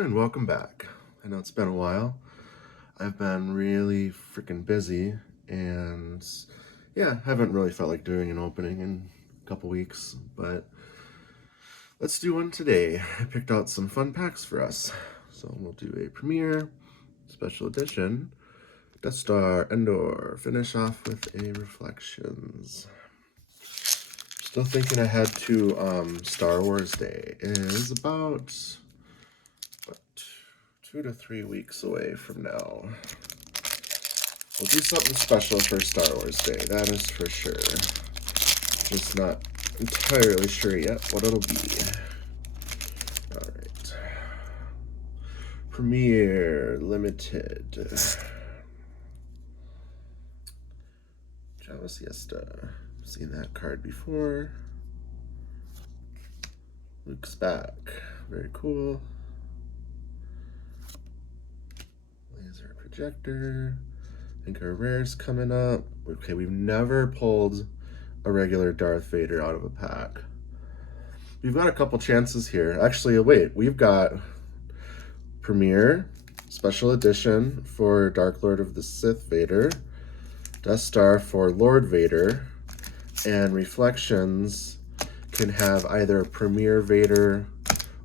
And welcome back. I know it's been a while. I've been really freaking busy and yeah, haven't really felt like doing an opening in a couple weeks, but let's do one today. I picked out some fun packs for us. So we'll do a premiere, special edition, Death Star, Endor, finish off with a Reflections. Still thinking ahead to Star Wars Day. It is about 2 to 3 weeks away from now. We'll do something special for Star Wars Day, that is for sure. Just not entirely sure yet what it'll be. Alright. Premiere Limited. Java Siesta. Seen that card before. Luke's back. Very cool. Laser projector. I think our rare's coming up. Okay, we've never pulled a regular Darth Vader out of a pack. We've got a couple chances here. Actually, wait, we've got Premiere, Special Edition for Dark Lord of the Sith Vader, Death Star for Lord Vader, and Reflections can have either a Premiere Vader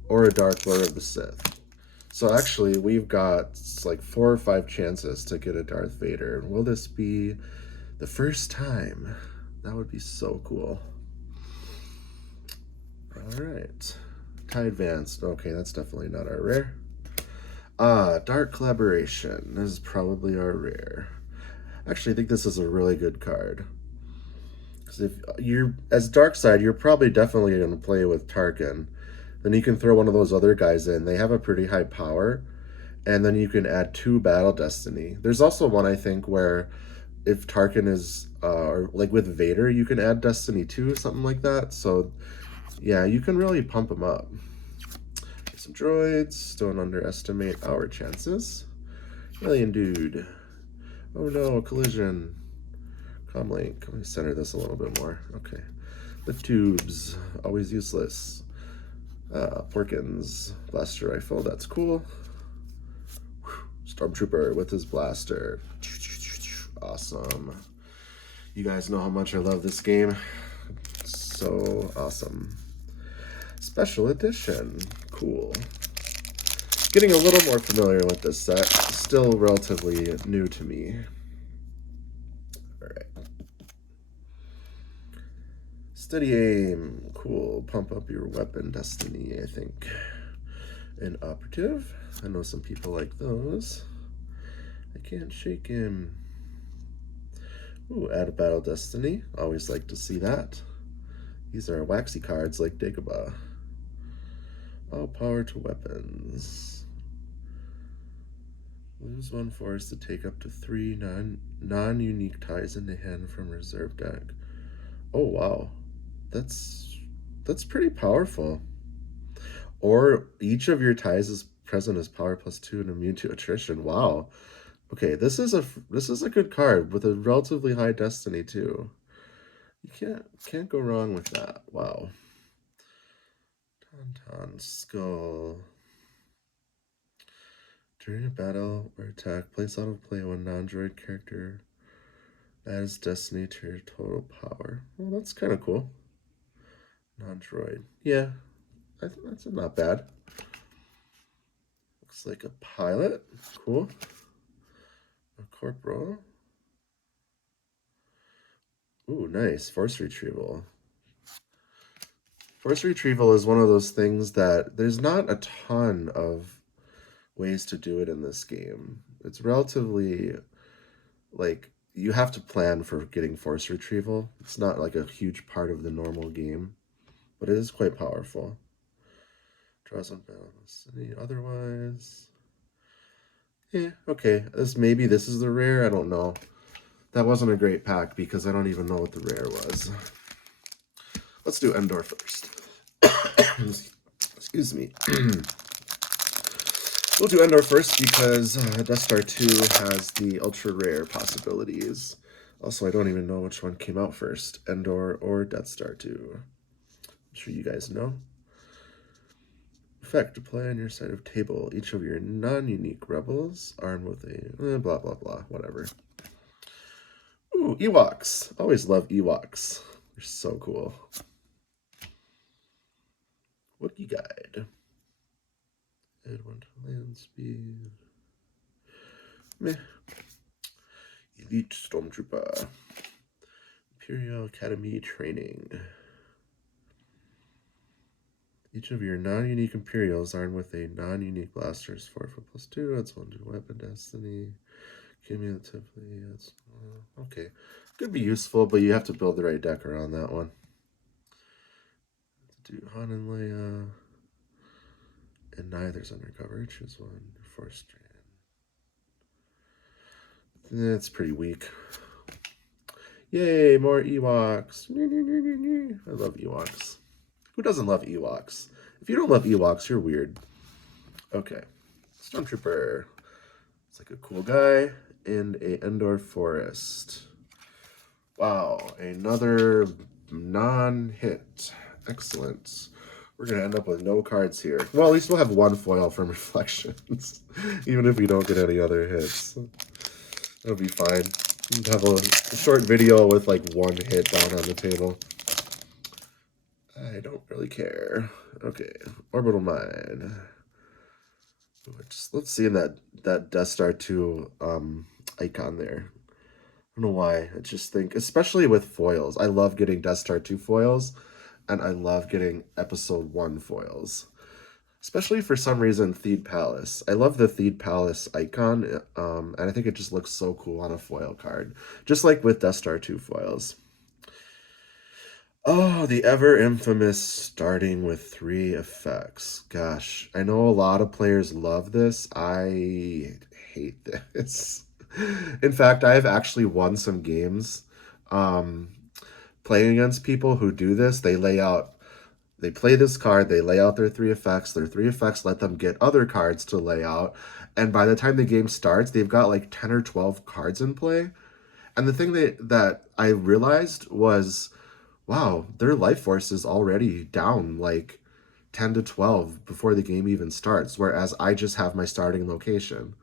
or a Dark Lord of the Sith. So actually, we've got like 4 or 5 chances to get a Darth Vader. Will this be the first time? That would be so cool. All right. Tie Advanced. Okay, that's definitely not our rare. Dark Collaboration. This is probably our rare. Actually, I think this is a really good card. Because if you're, as Darkseid, you're probably definitely going to play with Tarkin. Then you can throw one of those other guys in. They have a pretty high power. And then you can add 2 Battle Destiny. There's also one, I think, where if Tarkin is, or like with Vader, you can add Destiny 2, something like that. So, yeah, you can really pump them up. Some droids. Don't underestimate our chances. Alien Dude. Oh no, collision. Comlink. Let me center this a little bit more. Okay. The tubes. Always useless. Porkins. Blaster rifle. That's cool. Stormtrooper with his blaster. Awesome. You guys know how much I love this game. So awesome. Special edition. Cool. Getting a little more familiar with this set. Still relatively new to me. Alright. Steady aim. Cool. Pump up your weapon destiny, I think. An operative. I know some people like those. I can't shake him. Ooh, add a battle destiny. Always like to see that. These are waxy cards like Dagobah. All power to weapons. Lose 1 force to take up to 3 non-unique ties in the hand from reserve deck. Oh wow, that's pretty powerful. Or each of your ties is present as power +2 and immune to attrition. Wow. Okay, this is a good card with a relatively high destiny too. You can't go wrong with that. Wow. Tauntaun Skull. During a battle or attack, place out of play 1 non-droid character. Adds destiny to your total power. Well, that's kind of cool. Non-droid. Yeah, I think that's not bad. Looks like a pilot. Cool. A corporal. Ooh, nice. Force retrieval. Force retrieval is one of those things that there's not a ton of ways to do it in this game. It's relatively, like, you have to plan for getting force retrieval. It's not like a huge part of the normal game, but it is quite powerful. Draws on balance. Any otherwise? Yeah, okay. Maybe this is the rare. I don't know. That wasn't a great pack because I don't even know what the rare was. Let's do Endor first. Excuse me. We'll do Endor first because Death Star 2 has the ultra rare possibilities. Also, I don't even know which one came out first, Endor or Death Star 2. I'm sure you guys know. Effect, apply on your side of table. Each of your non-unique rebels armed with a blah blah blah, whatever. Ooh, Ewoks. Always love Ewoks. They're so cool. Wookiee guide. Add 1 to land speed. Meh. Elite Stormtrooper. Imperial Academy training. Each of your non-unique Imperials armed with a non-unique blasters 4+2. That's 1 to weapon destiny. Cumulatively, that's okay. Could be useful, but you have to build the right deck around that one. Do Han and Leia, and neither's undercover. Choose one. Force strand. That's pretty weak. Yay, more Ewoks. I love Ewoks. Who doesn't love Ewoks? If you don't love Ewoks, you're weird. Okay. Stormtrooper. It's like a cool guy and a Endor forest. Wow, another non-hit. Excellent. We're going to end up with no cards here. Well, at least we'll have one foil from Reflections, even if we don't get any other hits. That'll be fine. We'll have a short video with like one hit down on the table. I don't really care. Okay, Orbital Mine. Let's see that Death Star 2 icon there. I don't know why. I just think, especially with foils, I love getting Death Star 2 foils, and I love getting Episode 1 foils. Especially for some reason, Theed Palace. I love the Theed Palace icon, and I think it just looks so cool on a foil card. Just like with Death Star 2 foils. Oh, the ever infamous starting with 3 effects. Gosh, I know a lot of players love this. I hate this. In fact, I've actually won some games playing against people who do this. They play this card, they lay out their 3 effects. Their 3 effects let them get other cards to lay out. And by the time the game starts, they've got like 10 or 12 cards in play. And the thing that I realized was, wow, their life force is already down like 10 to 12 before the game even starts, whereas I just have my starting location.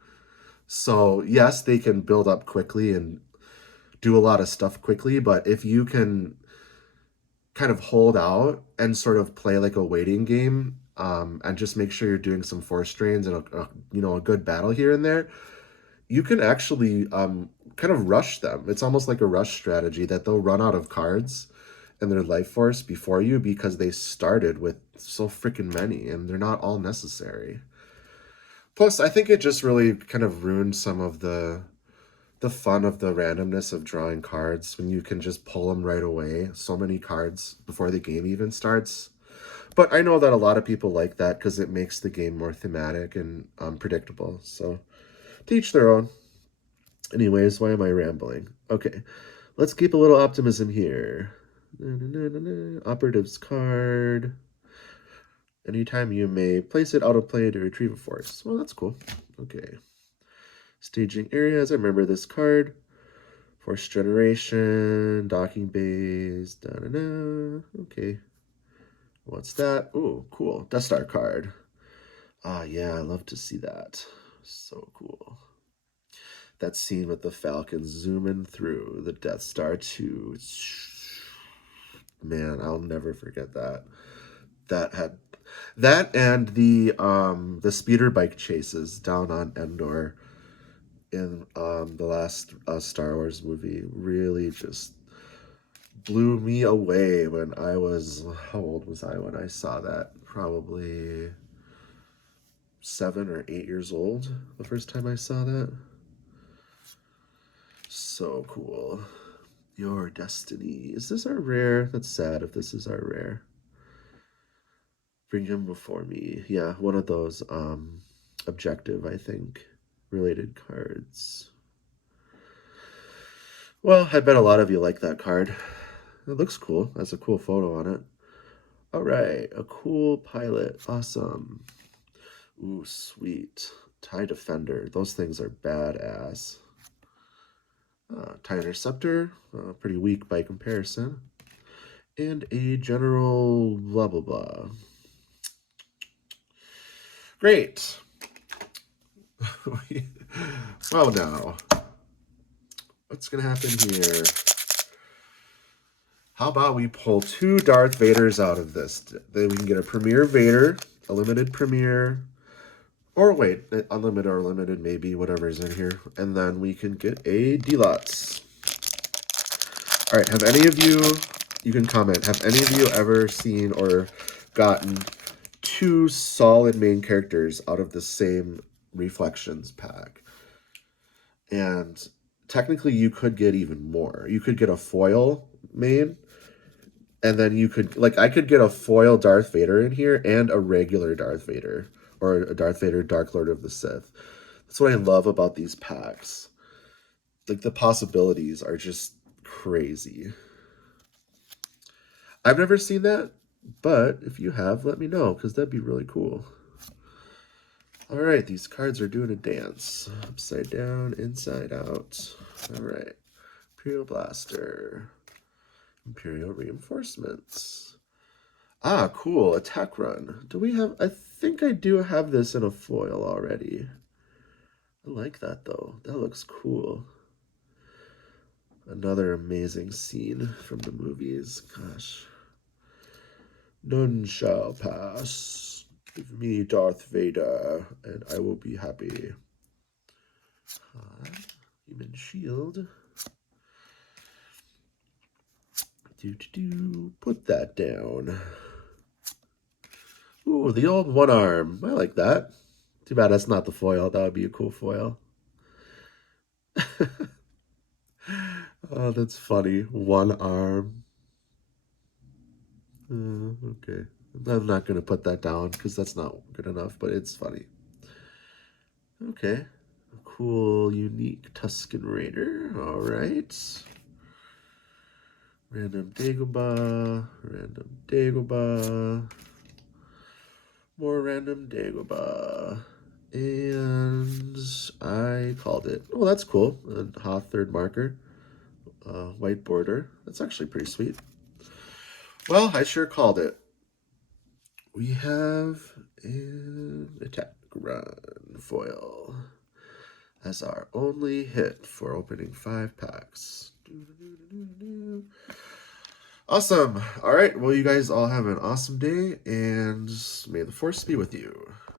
So, yes, they can build up quickly and do a lot of stuff quickly, but if you can kind of hold out and sort of play like a waiting game, and just make sure you're doing some force strains and a good battle here and there, you can actually kind of rush them. It's almost like a rush strategy that they'll run out of cards and their life force before you because they started with so freaking many and they're not all necessary. Plus, I think it just really kind of ruined some of the fun of the randomness of drawing cards when you can just pull them right away. So many cards before the game even starts. But I know that a lot of people like that because it makes the game more thematic and predictable. So to each their own. Anyways, why am I rambling? Okay, let's keep a little optimism here. Operatives card. Anytime you may place it out of play to retrieve a force. Well, that's cool. Okay. Staging areas. I remember this card. Force generation, docking bays. Okay. What's that? Oh, cool. Death Star card. Ah, yeah, I love to see that. So cool. That scene with the Falcon zooming through the Death Star 2. Man, I'll never forget that. That and the speeder bike chases down on Endor in the last Star Wars movie really just blew me away when I was, how old was I when I saw that? Probably 7 or 8 years old the first time I saw that. So cool. Your destiny. Is this our rare? That's sad if this is our rare. Bring him before me. Yeah, one of those objective, I think, related cards. Well, I bet a lot of you like that card. It looks cool. That's a cool photo on it. All right, a cool pilot. Awesome. Ooh, sweet. TIE Defender. Those things are badass. TIE Interceptor. Pretty weak by comparison. And a General blah, blah, blah. Great. Well, now, what's going to happen here? How about we pull 2 Darth Vaders out of this? Then we can get a Premier Vader, a limited Premier, or wait, unlimited or limited, maybe, whatever's in here. And then we can get a Deluxe. All right, have any of you, you can comment, have any of you ever seen or gotten 2 solid main characters out of the same Reflections pack? And technically you could get even more. You could get a foil main, and then you could, like, I could get a foil Darth Vader in here and a regular Darth Vader, or a Darth Vader Dark Lord of the Sith. That's what I love about these packs. Like, the possibilities are just crazy. I've never seen that, but if you have, let me know, because that'd be really cool. All right, these cards are doing a dance. Upside down, inside out. All right. Imperial Blaster. Imperial Reinforcements. Ah, cool. Attack Run. Do we have... I think I do have this in a foil already. I like that, though. That looks cool. Another amazing scene from the movies. Gosh. None shall pass. Give me Darth Vader, and I will be happy. Human Shield. Put that down. Ooh, the old one arm. I like that. Too bad that's not the foil. That would be a cool foil. Oh, that's funny. One arm. Okay. I'm not going to put that down because that's not good enough, but it's funny. Okay. A cool, unique Tusken Raider. All right. Random Dagobah. Random Dagobah. More random Dagobah. And I called it. Oh, that's cool. A Hoth third marker. White border. That's actually pretty sweet. Well, I sure called it. We have an Attack Run foil as our only hit for opening 5 packs. Awesome. All right. Well, you guys all have an awesome day, and may the Force be with you.